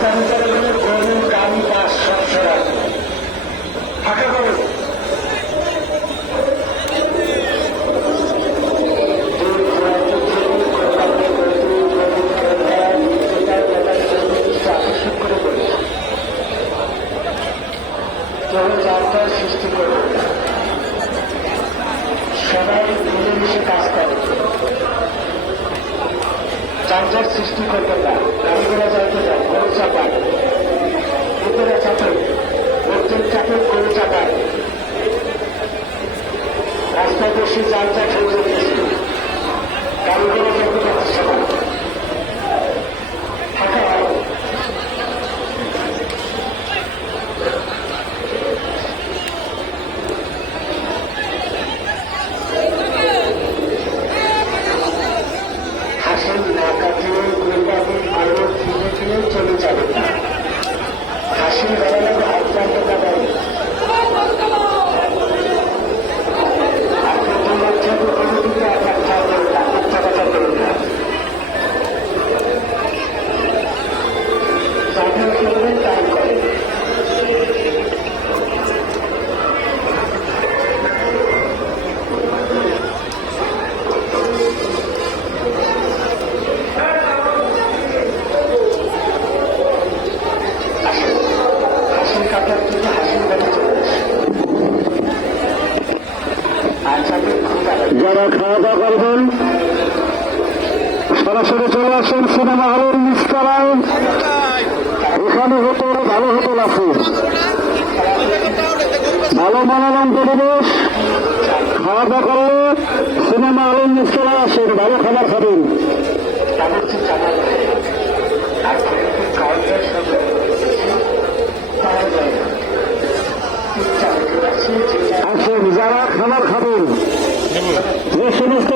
রাস্তা বিচারে গেলে গরম গান বাস সব সরাই ফাঁকা করো। যাত্রার সৃষ্টি করবে, সবাই মিলেমিশে কাজ করে, যানজট সৃষ্টি করবে না। গাড়িগুলো যাইতে যায় গরু চাপায়, ভিতরে চাপে, প্রত্যেক চাপে গরু চাপায়, রাস্তায় বেশি যানজট হয়ে যেতেছে, গাড়িগুলো যেতে পারছে না, ফাঁকা হয়। চলে যাবে না, হাসি বেড়ালে হাত পাল্টে যাবে। আপনি তোমার থেকে কোনো দিকে আঘাত খাবেন না, মিথ্যাবাদা করবেন না, যাদের করবেন তাই করেন। যারা খাওয়া দাওয়া করবেন সরাসরি চলে আসেন সিনেমা হলের নিচতলায়, এখানে হোটেল, ভালো হোটেল আছে, ভালো মনোরম পরিবেশ। খাওয়া দাওয়া করলে সিনেমা হলের নিচতলায় আসেন, ভালো খাবার খাবেন। আসেন যারা